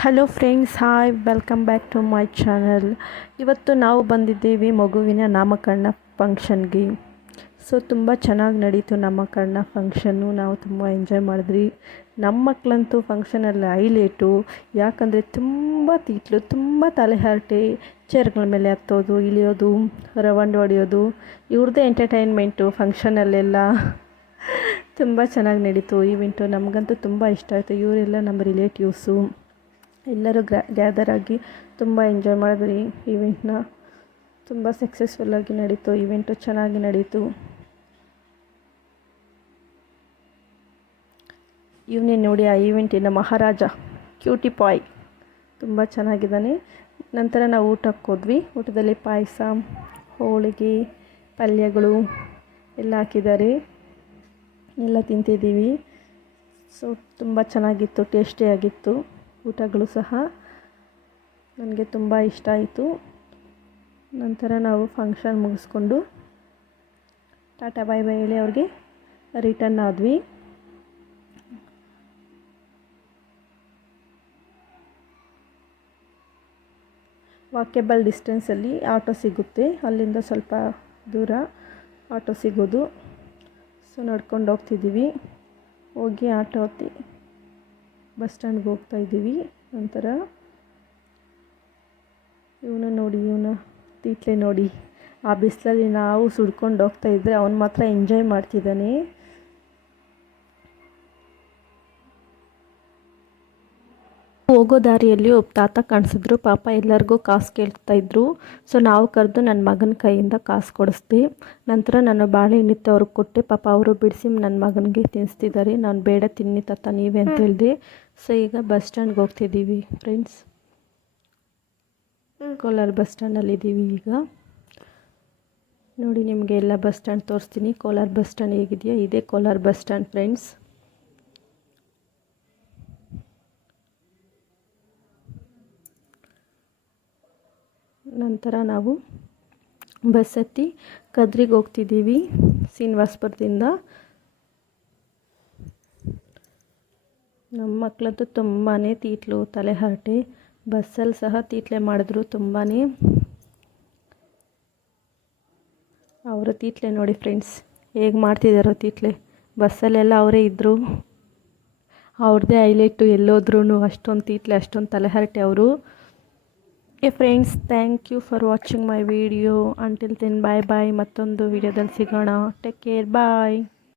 Hello friends, hi, welcome back to my channel. ಇವತ್ತು ನಾವು ಬಂದಿದ್ದೇವೆ ಮಗುವಿನ ನಾಮಕರಣ ಫಂಕ್ಷನ್ಗೆ. ಸೊ ತುಂಬ ಚೆನ್ನಾಗಿ ನಡೀತು ನಾಮಕರಣ ಫಂಕ್ಷನ್ನು. ನಾವು ತುಂಬ ಎಂಜಾಯ್ ಮಾಡಿದ್ವಿ. ನಮ್ಮ ಮಕ್ಕಳಂತೂ ಫಂಕ್ಷನಲ್ಲಿ ಹೈಲೈಟು. ಯಾಕಂದರೆ ತುಂಬ ತೀಟ್ಲು, ತುಂಬ ತಲೆಹರಟೆ, ಚೇರ್ಗಳ ಮೇಲೆ ಹತ್ತೋದು, ಇಳಿಯೋದು, ರವಂಡ್ ಹೊಡೆಯೋದು, ಇವ್ರದ್ದೇ ಎಂಟರ್ಟೈನ್ಮೆಂಟು ಫಂಕ್ಷನಲ್ಲೆಲ್ಲ. ತುಂಬ ಚೆನ್ನಾಗಿ ನಡೀತು ಈವೆಂಟು. ನಮಗಂತೂ ತುಂಬ ಇಷ್ಟ ಆಯಿತು. ಇವರೆಲ್ಲ ನಮ್ಮ ರಿಲೇಟಿವ್ಸು ಎಲ್ಲರೂ ಗ್ಯಾದರ್ ಆಗಿ ತುಂಬ ಎಂಜಾಯ್ ಮಾಡಿದ್ವಿ ಈವೆಂಟ್ನ. ತುಂಬ ಸಕ್ಸಸ್ಫುಲ್ಲಾಗಿ ನಡೀತು ಈವೆಂಟು, ಚೆನ್ನಾಗಿ ನಡೀತು. ಇವನೇ ನೋಡಿ ಆ ಈವೆಂಟಿನ ಮಹಾರಾಜ, ಕ್ಯೂಟಿ ಪಾಯ್, ತುಂಬ ಚೆನ್ನಾಗಿದ್ದಾನೆ. ನಂತರ ನಾವು ಊಟಕ್ಕೆ ಹೋದ್ವಿ. ಊಟದಲ್ಲಿ ಪಾಯಸ, ಹೋಳಿಗೆ, ಪಲ್ಯಗಳು ಎಲ್ಲ ಹಾಕಿದ್ದಾರೆ, ಎಲ್ಲ ತಿಂತಿದ್ದೀವಿ. ಸೊ ತುಂಬ ಚೆನ್ನಾಗಿತ್ತು, ಟೇಸ್ಟಿಯಾಗಿತ್ತು ಊಟಗಳು ಸಹ. ನನಗೆ ತುಂಬ ಇಷ್ಟ ಆಯಿತು. ನಂತರ ನಾವು ಫಂಕ್ಷನ್ ಮುಗಿಸ್ಕೊಂಡು ಟಾಟಾ ಬಾಯ್ ಬಾಯ್ ಹೇಳಿ ಅವ್ರಿಗೆ ರಿಟರ್ನ್ ಆದ್ವಿ. ವಾಕೇಬಲ್ ಡಿಸ್ಟೆನ್ಸಲ್ಲಿ ಆಟೋ ಸಿಗುತ್ತೆ, ಅಲ್ಲಿಂದ ಸ್ವಲ್ಪ ದೂರ ಆಟೋ ಸಿಗೋದು. ಸೊ ನಡ್ಕೊಂಡು ಹೋಗ್ತಿದ್ದೀವಿ. ಹೋಗಿ ಆಟೋ ಹತ್ತಿ ಬಸ್ ಸ್ಟ್ಯಾಂಡ್ಗೆ ಹೋಗ್ತಾಯಿದ್ದೀವಿ. ನಂತರ ಇವನ ತೀಟ್ಲೆ ನೋಡಿ. ಆ ಬಿಸಿಲಲ್ಲಿ ನಾವು ಸುಡ್ಕೊಂಡು ಹೋಗ್ತಾಯಿದ್ರೆ ಅವನು ಮಾತ್ರ ಎಂಜಾಯ್ ಮಾಡ್ತಿದ್ದಾನೆ. ಹೋಗೋ ದಾರಿಯಲ್ಲಿ ಒಬ್ಬ ತಾತ ಕಾಣಿಸಿದ್ರು. ಪಾಪ ಎಲ್ಲರಿಗೂ ಕಾಸು ಕೇಳ್ತಾಯಿದ್ರು. ಸೊ ನಾವು ಕರೆದು ನನ್ನ ಮಗನ ಕೈಯಿಂದ ಕಾಸು ಕೊಡಿಸ್ದೆ. ನಂತರ ನಾನು ಬಾಳೆಹಣ್ಣಿತ್ತು ಅವ್ರಿಗೆ ಕೊಟ್ಟೆ. ಪಾಪ ಅವರು ಬಿಡಿಸಿ ನನ್ನ ಮಗನಿಗೆ ತಿನ್ನಿಸ್ತಿದ್ದಾರೆ. ನಾನು ಬೇಡ ತಿನ್ನಿ ತಾತ ನೀವೇ ಅಂತ ಹೇಳಿದೆ. ಸೊ ಈಗ ಬಸ್ ಸ್ಟ್ಯಾಂಡ್ಗೆ ಹೋಗ್ತಿದ್ದೀವಿ ಫ್ರೆಂಡ್ಸ್. ಕೋಲಾರ ಬಸ್ ಸ್ಟ್ಯಾಂಡಲ್ಲಿದ್ದೀವಿ ಈಗ. ನೋಡಿ ನಿಮಗೆ ಎಲ್ಲ ಬಸ್ ಸ್ಟ್ಯಾಂಡ್ ತೋರಿಸ್ತೀನಿ. ಕೋಲಾರ ಬಸ್ ಸ್ಟ್ಯಾಂಡ್ ಹೇಗಿದೆಯಾ, ಇದೇ ಕೋಲಾರ ಬಸ್ ಸ್ಟ್ಯಾಂಡ್ ಫ್ರೆಂಡ್ಸ್. ನಂತರ ನಾವು ಬಸ್ ಹತ್ತಿ ಕದ್ರಿಗೆ ಹೋಗ್ತಿದ್ದೀವಿ ಶ್ರೀನಿವಾಸಪುರದಿಂದ. ನಮ್ಮ ಮಕ್ಕಳಂತೂ ತುಂಬಾ ತೀಟ್ಲು, ತಲೆಹರಟೆ. ಬಸ್ಸಲ್ಲಿ ಸಹ ತೀಟ್ಲೆ ಮಾಡಿದ್ರು ತುಂಬಾ. ಅವರ ತೀಟ್ಲೆ ನೋಡಿ ಫ್ರೆಂಡ್ಸ್, ಹೇಗೆ ಮಾಡ್ತಿದ್ದಾರೋ ತೀಟ್ಲೆ. ಬಸ್ಸಲ್ಲೆಲ್ಲ ಅವರೇ ಇದ್ದರು, ಅವ್ರದ್ದೇ ಹೈಲೈಟು. ಎಲ್ಲೋದ್ರೂ ಅಷ್ಟೊಂದು ತೀಟ್ಲೆ, ಅಷ್ಟೊಂದು ತಲೆಹರಟೆ ಅವರು. Okay friends, thank you for watching my video. Until then bye bye. ಮತ್ತೊಂದು ವಿಡಿಯೋದಲ್ಲಿ ಸಿಗೋಣ. ಟೇಕ್ ಕೇರ್, ಬಾಯ್.